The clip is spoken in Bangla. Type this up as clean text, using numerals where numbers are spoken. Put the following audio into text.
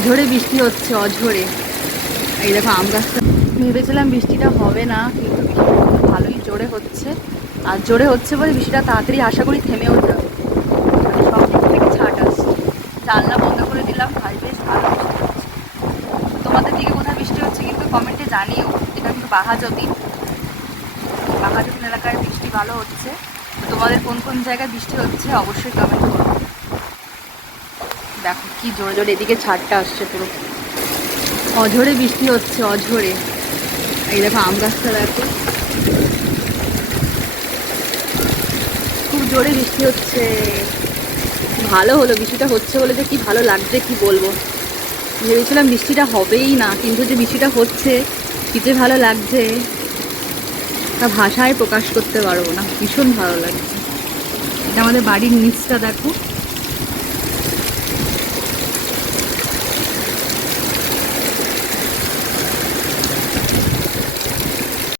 অঝোরে বৃষ্টি হচ্ছে, অঝোরে। এই দেখো আম গাছটা, ভেবেছিলাম বৃষ্টিটা হবে না, কিন্তু বৃষ্টিটা ভালোই জোরে হচ্ছে। আর জোরে হচ্ছে বলে বৃষ্টিটা তাড়াতাড়ি আশা করি থেমেও যাবে। সব দিক থেকে ছাট আসছে। জানলা বন্ধ করে দিলাম, ভাই বেশ ভালো বৃষ্টি হচ্ছে। তোমাদের দিকে কোথায় বৃষ্টি হচ্ছে কিন্তু কমেন্টে জানিও। এটা কিন্তু বাঘাযতীন এলাকায় বৃষ্টি ভালো হচ্ছে। তোমাদের কোন কোন জায়গায় বৃষ্টি হচ্ছে অবশ্যই কমেন্ট করো। দেখো কি জোরে জোরে এদিকে ছাড়টা আসছে পুরো। অঝোরে বৃষ্টি হচ্ছে, অঝোরে। এই দেখো আম গাছটা দেখো, খুব জোরে বৃষ্টি হচ্ছে। ভালো হলো বৃষ্টিটা হচ্ছে বলে, যে কি ভালো লাগছে কি বলবো। ভেবেছিলাম বৃষ্টিটা হবেই না, কিন্তু যে বৃষ্টিটা হচ্ছে কি যে ভালো লাগছে তা ভাষায় প্রকাশ করতে পারবো না। ভীষণ ভালো লাগছে। এটা আমাদের বাড়ির নিচটা দেখো।